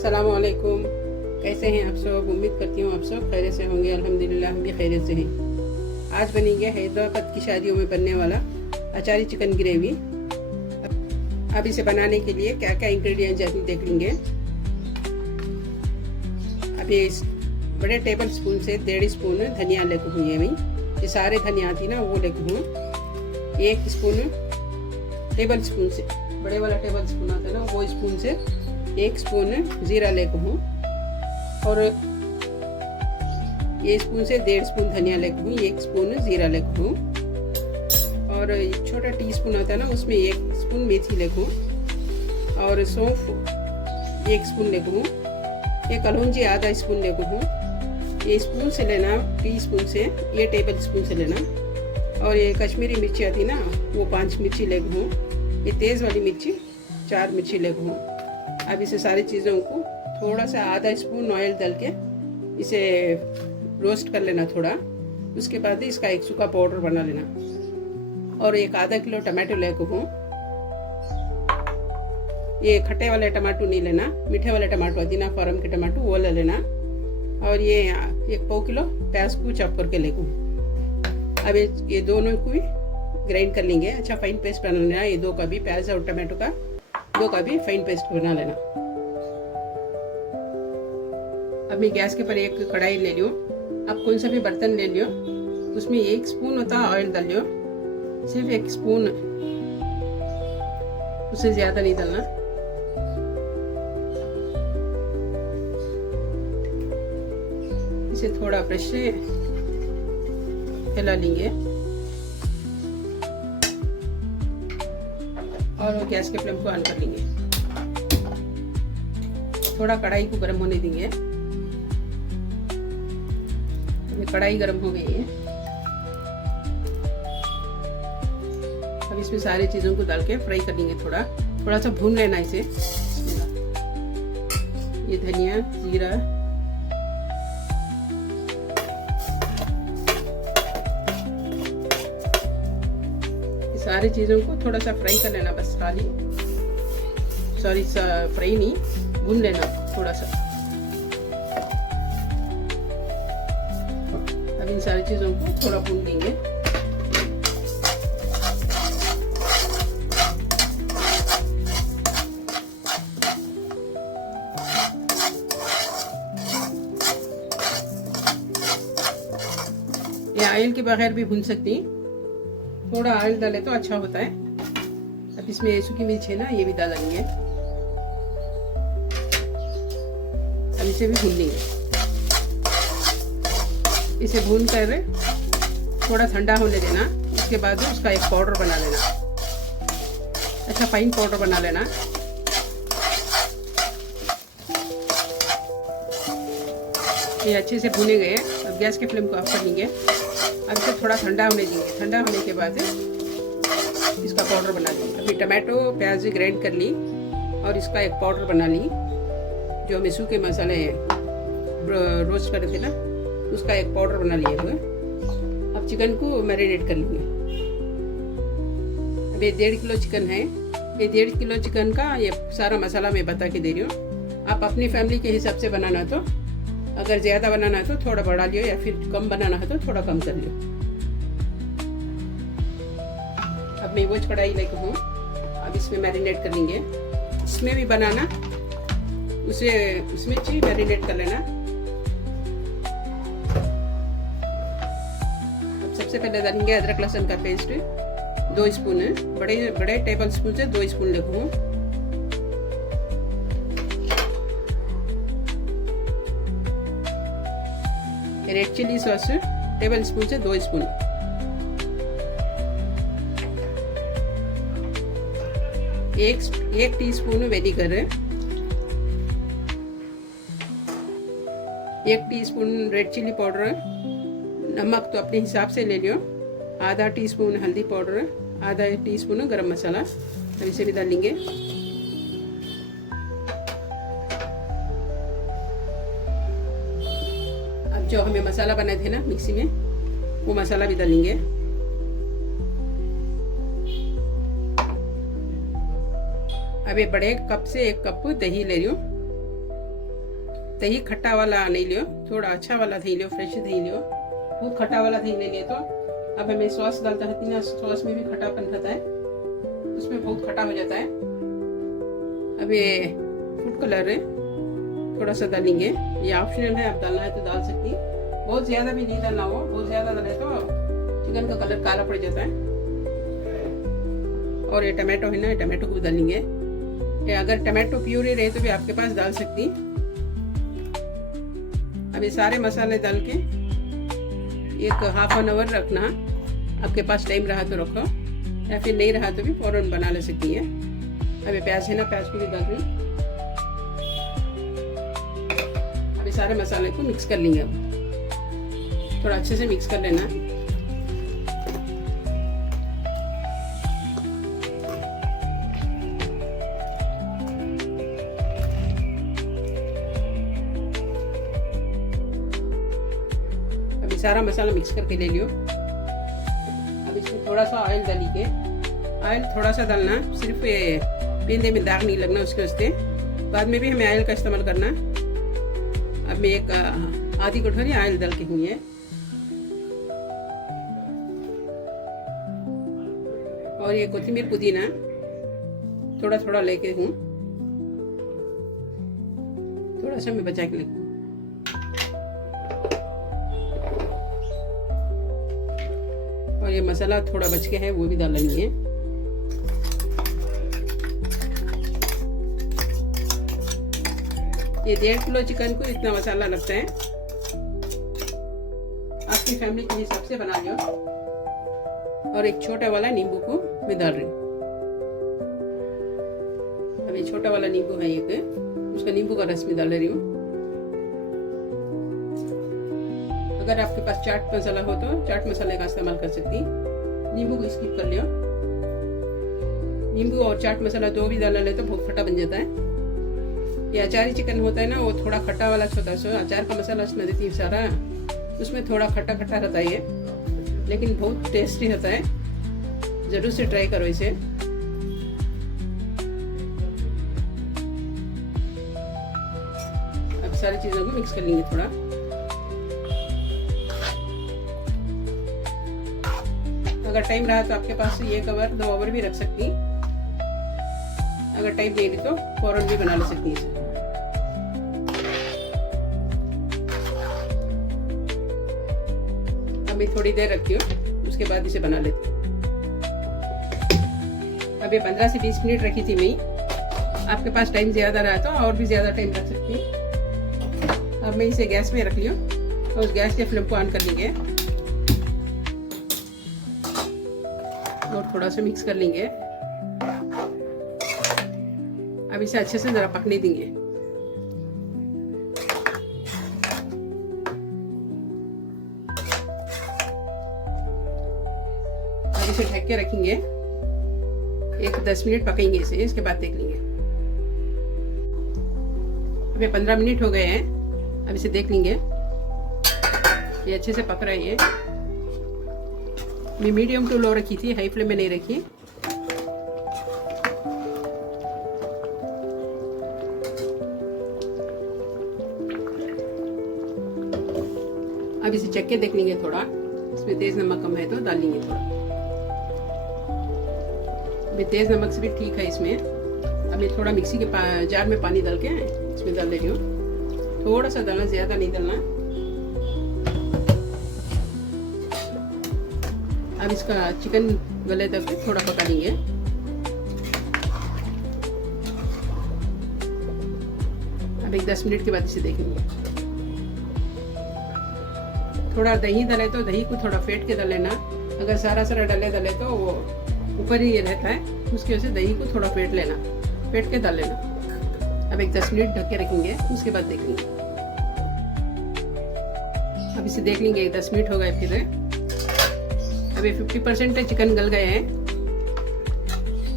अस्सलामुअलैकुम। कैसे हैं आप सब? उम्मीद करती हूँ आप सब खैरियत से होंगे। अल्हम्दुलिल्लाह हम भी खैरियत से हैं। आज बनेंगे हैदराबाद की शादियों में बनने वाला अचारी चिकन ग्रेवी। अब इसे बनाने के लिए क्या क्या इंग्रेडिएंट्स अभी देख लेंगे। अभी बड़े टेबल स्पून से 1.5 स्पून धनिया लेकर हूँ। ये सारे धनिया आती ना वो लेकर हूँ। 1 स्पून टेबल स्पून से, बड़े वाला टेबल स्पून आता है ना वो स्पून से 1 स्पून जीरा लेकर हूँ। और ये स्पून से 1.5 स्पून धनिया लेकर हूँ। 1 स्पून जीरा लेकर हूँ। और छोटा टीस्पून आता है ना उसमें 1 स्पून मेथी लेकर हूँ। और सौंफ 1 स्पून लेकर हूँ। ये कलौंजी आधा स्पून लेकर हूँ। ये स्पून से लेना, टीस्पून से, ये टेबल स्पून से लेना। और ये कश्मीरी मिर्ची आती ना वो 5 मिर्ची लेकर हूँ। ये तेज़ वाली मिर्ची 4 मिर्ची लेकर हूँ। अब इसे सारी चीज़ों को थोड़ा सा आधा स्पून ऑयल डाल के इसे रोस्ट कर लेना थोड़ा। उसके बाद इसका एक सूखा पाउडर बना लेना। और एक आधा किलो टमाटो लेकर हूँ। ये खट्टे वाले टमाटो नहीं लेना, मीठे वाले टमाटो आती ना फार्म के टमाटो वो ले लेना। और ये 1 पाव किलो प्याज को चॉप करके लेकर हूँ। अब ये दोनों को भी ग्राइंड कर लेंगे। अच्छा फाइन पेस्ट बना लेना। ये 2 का भी प्याज और टमाटो का 2 का भी फाइन पेस्ट बना लेना। अब मैं गैस के ऊपर एक कढ़ाई ले लियो। आप कौन सा भी बर्तन ले लियो, उसमें 1 स्पून होता ऑयल डाल लियो। सिर्फ 1 स्पून, उससे ज्यादा नहीं डालना। इसे थोड़ा ब्रश से फैला लेंगे और गैस के फ्लेम को ऑन कर लेंगे। थोड़ा कढ़ाई को गर्म होने देंगे। कढ़ाई गर्म हो गई है। अब इसमें सारी चीजों को डाल के फ्राई कर लेंगे। थोड़ा सा भून लेना इसे। ये धनिया, जीरा, सारी चीजों को थोड़ा सा फ्राई कर लेना बस। खाली सॉरी फ्राई नहीं, भून लेना थोड़ा सा। अब इन सारी चीजों को थोड़ा भून लेंगे। ये ऑयल के बगैर भी भून सकती हैं। थोड़ा ऑयल डाले तो अच्छा होता है। अब इसमें सूखी मिर्च है ना ये भी डालेंगे। अब इसे भी भून लेंगे। इसे भून कर थोड़ा ठंडा होने देना। उसके बाद उसका एक पाउडर बना लेना। अच्छा फाइन पाउडर बना लेना। ये अच्छे से भुने गए। अब गैस के फ्लेम को ऑफ कर लेंगे। अब इसे थोड़ा ठंडा होने देंगे। ठंडा होने के बाद इसका पाउडर बना लेंगे। अभी टमाटो प्याज ग्राइंड कर ली और इसका एक पाउडर बना ली। जो हमें सूखे मसाले रोस्ट कर थे ना उसका एक पाउडर बना लिए हुए। अब चिकन को मैरिनेट कर लेंगे। अब ये 1.5 किलो चिकन है। ये 1.5 किलो चिकन का ये सारा मसाला मैं बता के दे रही हूँ। आप अपनी फैमिली के हिसाब से बनाना तो, अगर ज़्यादा बनाना है तो थोड़ा बढ़ा लियो या फिर कम बनाना है तो थोड़ा कम कर लियो। अब मैं वो कढ़ाई लेकर हूँ। अब इसमें मैरिनेट कर लेंगे। इसमें भी बनाना, उसमें भी मैरिनेट कर लेना। अब सबसे पहले डालेंगे अदरक लहसुन का पेस्ट 2 स्पून। बड़े टेबल स्पून से 2 स्पून लेकर हूँ। Red chilli sauce table spoon से 2 स्पून। एक teaspoon vinegar, 1 teaspoon red chilli powder. नमक तो अपने हिसाब से ले लियो। आधा टीस्पून हल्दी पाउडर, आधा टीस्पून गरम मसाला। अब इसे भी डाल लेंगे। अब जो हमें मसाला बनाए थे ना मिक्सी में वो मसाला भी डालेंगे। अब ये बड़े कप से 1 कप दही ले रही हूँ। दही खट्टा वाला नहीं लियो, थोड़ा अच्छा वाला दही लियो, फ्रेश दही लियो। बहुत खट्टा वाला दही ले लिए तो अब हमें सॉस डालता है ना, सॉस में भी खट्टापन रहता है, उसमें बहुत खट्टा हो जाता है। अब ये फूड कलर है, थोड़ा सा डालेंगे, ये ऑप्शनल है, आप डालना है तो डाल सकती। बहुत ज़्यादा भी नहीं डालना हो, बहुत ज़्यादा डाले तो चिकन का कलर काला पड़ जाता है। और ये टमाटो है ना, टमाटो को भी डालेंगे। ये अगर टमाटो प्यूरी रहे तो भी आपके पास डाल सकती। अब ये सारे मसाले डाल के एक हाफ एन आवर रखना, आपके पास टाइम रहा तो रखो, या फिर नहीं रहा तो भी फौरन बना ले सकती है। अब प्याज है ना, प्याज को भी डाल दूँ। अभी सारे मसाले को मिक्स कर लेंगे, अब थोड़ा अच्छे से मिक्स कर लेना। अभी सारा मसाला मिक्स करके ले लियो। अब इसमें थोड़ा सा ऑयल डालिए, ऑयल थोड़ा सा डालना, सिर्फ पेंदे में दाग नहीं लगना उसके वास्ते। बाद में भी हमें ऑयल का इस्तेमाल करना। अब मैं एक आधी कटोरी ऑयल डाल के हुई है। और ये कोथिमीर पुदीना थोड़ा थोड़ा लेके हूँ, थोड़ा सा मैं बचा के लेती हूँ। और ये मसाला थोड़ा बच के है, वो भी डाल लेंगे। ये 1.5 किलो चिकन को इतना मसाला लगता है, आपकी फैमिली के हिसाब से बना लो। और एक छोटा वाला नींबू को मैं डाल रही हूँ। अब ये छोटा वाला नींबू है एक, उसका नींबू का रस में डाल रही हूँ। अगर आपके पास चाट मसाला हो तो चाट मसाले का इस्तेमाल कर सकती। नींबू को स्किप कर लियो। नींबू और चाट मसाला दो भी डाल ले तो बहुत खट्टा बन जाता है। ये अचारी चिकन होता है ना, वो थोड़ा खट्टा वाला होता है। अचार का मसाला इसमें देती है सारा, उसमें थोड़ा खट्टा खट्टा रहता है ये, लेकिन बहुत टेस्टी होता है। जरूर से ट्राई करो इसे। अब सारी चीजों को मिक्स कर लेंगे थोड़ा। अगर टाइम रहा तो आपके पास 1 आवर 2 आवर भी रख सकती। अगर टाइम नहीं तो फौरन भी बना ले सकती है। अभी थोड़ी देर रखी हो, उसके बाद इसे बना लेती हूँ। अभी 15 से 20 मिनट रखी थी मैं। आपके पास टाइम ज्यादा रहा तो और भी ज्यादा टाइम रख सकती। अब मैं इसे गैस में रख लियो, तो उस गैस के फ्लेम को ऑन कर लेंगे और थोड़ा सा मिक्स कर लेंगे। अब इसे अच्छे से जरा पकने देंगे। अब इसे ढक के रखेंगे, एक 10 मिनट पकेंगे इसे, इसके बाद देख लेंगे। अभी 15 मिनट हो गए हैं। अब इसे देख लेंगे, ये अच्छे से पक रही है। मैं मीडियम टू लो रखी थी, हाई फ्लेम में नहीं रखी। अब इसे चख के देख लेंगे थोड़ा, इसमें तेज नमक कम है तो डाल लेंगे थोड़ा। अभी तेज नमक से भी ठीक है इसमें। अभी थोड़ा मिक्सी के जार में पानी डाल के इसमें डाल दे रही हूँ। थोड़ा सा डालना, ज्यादा नहीं डालना। अब इसका चिकन गले तक थोड़ा पका लेंगे। अब एक 10 मिनट के बाद इसे देखेंगे। थोड़ा दही डाले तो दही को थोड़ा फेंट के डाल लेना। अगर सारा डाले तो वो ऊपर ही रहता है, उसकी वजह से दही को थोड़ा फेंट लेना, फेंट के डाल लेना। अब एक 10 मिनट ढक के रखेंगे, उसके बाद देखेंगे। अब इसे देख लेंगे, 10 मिनट हो गए फिर। अभी 50% चिकन गल गए हैं।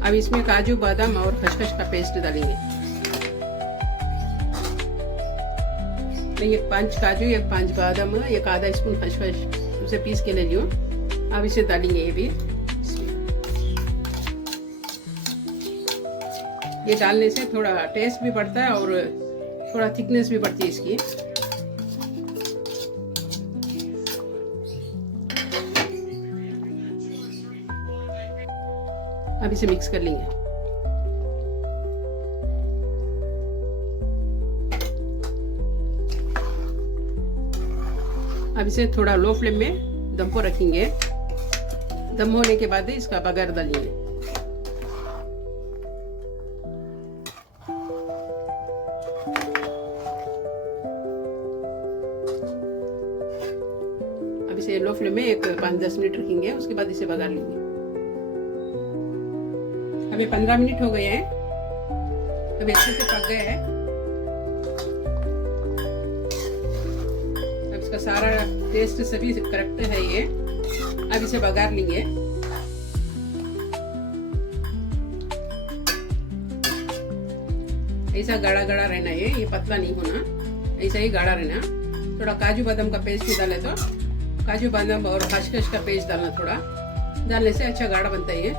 अब इसमें काजू बादाम और खसखस का पेस्ट डालेंगे। एक 5 काजू, एक 5 बादाम, एक आधा स्पून खसखस, उसे पीस के ले लियो। अब इसे डालेंगे ये भी। ये डालने से थोड़ा टेस्ट भी बढ़ता है और थोड़ा थिकनेस भी बढ़ती है इसकी। अब इसे मिक्स कर लेंगे। अब इसे थोड़ा लो फ्लेम में दम को रखेंगे। दम होने के बाद इसका बघार डालेंगे। अब इसे लो फ्लेम में एक 5-10 मिनट रखेंगे, उसके बाद इसे बघार लेंगे। अभी 15 मिनट हो गए हैं, अभी अच्छे से पक गया है। अब इसका सारा टेस्ट सभी करेक्ट है ये। अब इसे बघार लेंगे। ऐसा गाढ़ा गाढ़ा रहना है, ये पतला नहीं होना, ऐसा ही गाढ़ा रहना। थोड़ा काजू बादाम का पेस्ट भी डाले तो काजू बादाम और खसखस का पेस्ट डालना, थोड़ा डालने से अच्छा गाढ़ा बनता है ये।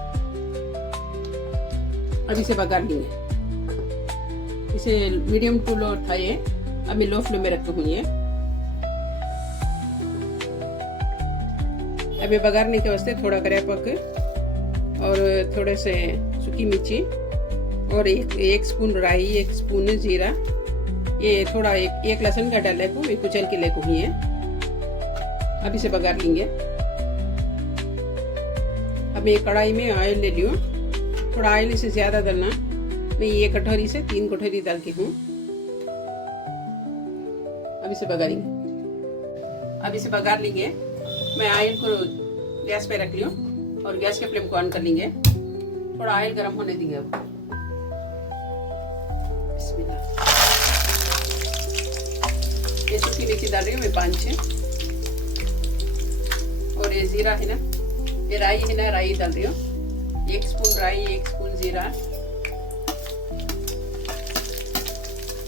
अब इसे बघार लेंगे। इसे मीडियम टू लो था ये, अब मैं लो फ्लेम में रखती हूँ ये। अभी बघारने के वास्ते थोड़ा करेपक और थोड़े से सूखी मिर्ची और एक स्पून राई, 1 स्पून जीरा, ये थोड़ा एक लहसुन का डाले को मैं कुचल के लेको हुई है। अब इसे बघार लेंगे। अब मैं कढ़ाई में ऑयल ले लियो, थोड़ा ऑयल इसे ज्यादा डालना। मैं ये कटोरी से 3 कटोरी डाल के हूँ। अब इसे बघारेंगे। अब इसे बघार लेंगे। मैं ऑयल को गैस पे रख लियो और गैस के फ्लेम को ऑन कर लेंगे। थोड़ा ऑयल गर्म होने देंगे। अब बिस्मिल्लाह। ये सूखी मिर्ची डाल रही हूँ मैं 5-6, और ये जीरा है ना, ये राई है ना, राई डाल रही हूँ। 1 स्पून राई, 1 स्पून जीरा,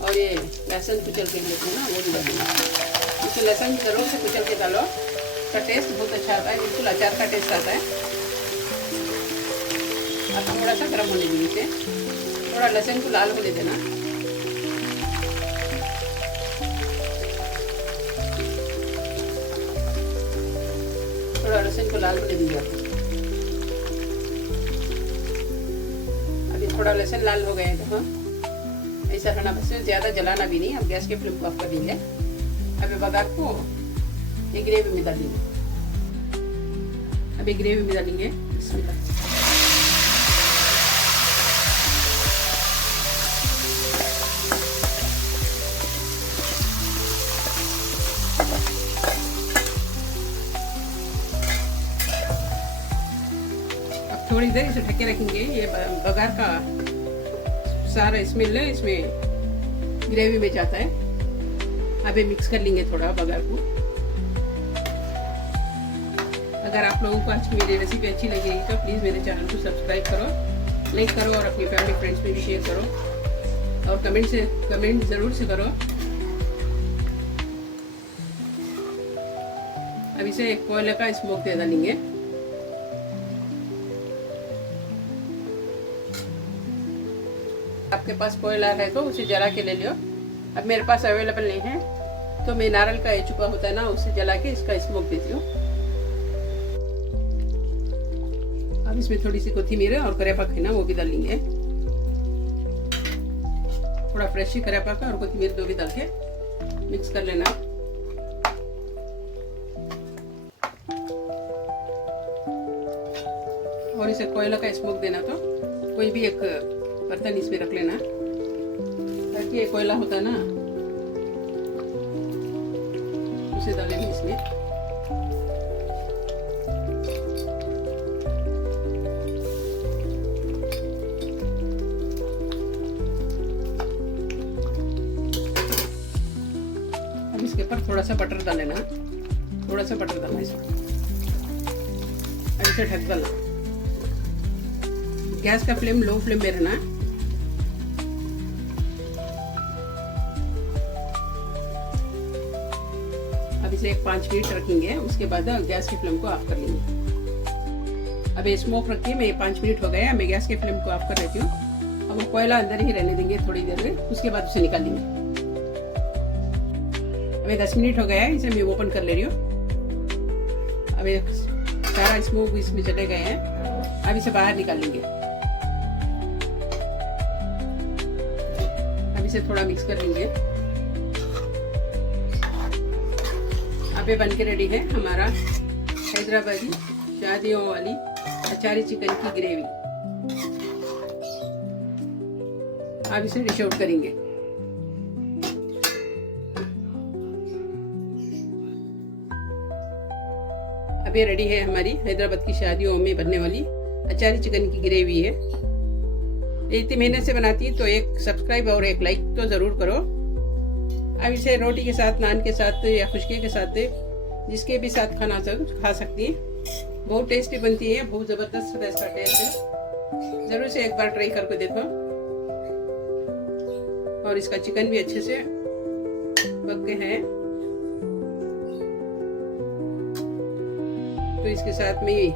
और ये लहसुन कुचल के लेते हैं ना, वो भी डालेंगे। इसे लहसुन जरूर से कुचल के डालो, का टेस्ट बहुत अच्छा आता है, बिल्कुल अचार का टेस्ट आता है। अब थोड़ा सा गर्म होने देंगे इसे, थोड़ा लहसुन को लाल होने देना। थोड़ा लहसुन को लाल होने देंगे। अभी थोड़ा लहसुन लाल हो गए हैं, देखो ऐसा रहना, बस ज्यादा जलाना भी नहीं। अब गैस के फ्लेम को ऑफ कर देंगे। अभी बघार को ये ग्रेवी में डालेंगे। अभी ग्रेवी में डालेंगे। बिस्मिल्लाह। अब थोड़ी देर इसे ढके रखेंगे। ये बघार का सारा स्मेल है इसमें ग्रेवी में जाता है। अभी मिक्स कर लेंगे थोड़ा बघार को। अगर आप लोगों को आज की मेरी रेसिपी अच्छी लगेगी तो प्लीज़ मेरे चैनल को सब्सक्राइब करो, लाइक करो और अपनी फैमिली फ्रेंड्स में भी शेयर करो, और कमेंट ज़रूर से करो। अब इसे एक कोयले का स्मोक दे डालेंगे। आपके पास कोयला है तो उसे जला के ले लियो। अब मेरे पास अवेलेबल नहीं है तो मैं नारियल का चुका होता है ना, उसे जला के इसका स्मोक देती हूँ। अब इसमें थोड़ी सी कोथिमीर और करेपाक है ना, वो भी डालेंगे। थोड़ा फ्रेश करेपाक और कोथिमीर दो भी डाल के मिक्स कर लेना। और इसे कोयला का स्मोक देना तो कोई भी एक बर्तन इसमें रख लेना, ताकि ये कोयला होता है ना उसे डालेंगे इसमें। इसके ऊपर थोड़ा सा बटर डाल लेना, थोड़ा सा बटर डालना इसमें। ऐसे ढक डालना। गैस का फ्लेम लो फ्लेम में रहना। अब इसे 5 मिनट रखेंगे, उसके बाद गैस की फ्लेम को ऑफ कर लेंगे। अब ये स्मोक रखिए, मैं 5 मिनट हो गए, मैं गैस के फ्लेम को ऑफ कर लेती हूँ। अब वो कोयला अंदर ही रहने देंगे थोड़ी देर में, उसके बाद उसे निकाल लेंगे। अभी 10 मिनट हो गया है, इसे मैं ओपन कर ले रही हूँ। अभी सारा स्मोक इसमें चले गए हैं, अब इसे बाहर निकालेंगे। अब इसे थोड़ा मिक्स कर लेंगे। अभी बन के रेडी है हमारा हैदराबादी शादियों वाली अचारी चिकन की ग्रेवी। अब इसे डिश आउट करेंगे। अभी रेडी है हमारी हैदराबाद की शादियों में बनने वाली अचारी चिकन की ग्रेवी है। इतनी मेहनत से बनाती है तो एक सब्सक्राइब और एक लाइक तो ज़रूर करो। अब इसे रोटी के साथ, नान के साथ या खुशके के साथ, जिसके भी साथ खा सकती है। बहुत टेस्टी बनती है, बहुत ज़बरदस्त है इसका टेस्ट है। ज़रूर से एक बार ट्राई करके देखो। और इसका चिकन भी अच्छे से पक गया है, तो इसके साथ में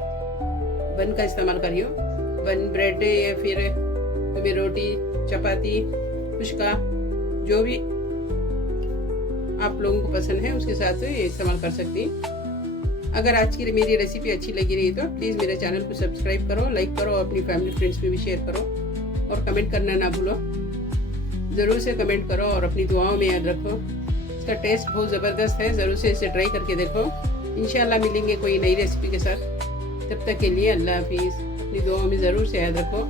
बन का इस्तेमाल करियो। बन, ब्रेड या फिर कभी रोटी, चपाती, खुशका, जो भी आप लोगों को पसंद है उसके साथ ये इस्तेमाल कर सकती हैं। अगर आज की मेरी रेसिपी अच्छी लगी रही तो प्लीज़ मेरे चैनल को सब्सक्राइब करो, लाइक करो, अपनी फैमिली फ्रेंड्स में भी शेयर करो और कमेंट करना ना भूलो। ज़रूर से कमेंट करो और अपनी दुआओं में याद रखो। इसका टेस्ट बहुत ज़बरदस्त है, ज़रूर से इसे ट्राई करके देखो। इंशाल्लाह मिलेंगे कोई नई रेसिपी के साथ। तब तक के लिए अल्लाह हाफिज़। अपनी दुआओं में ज़रूर से याद रखो।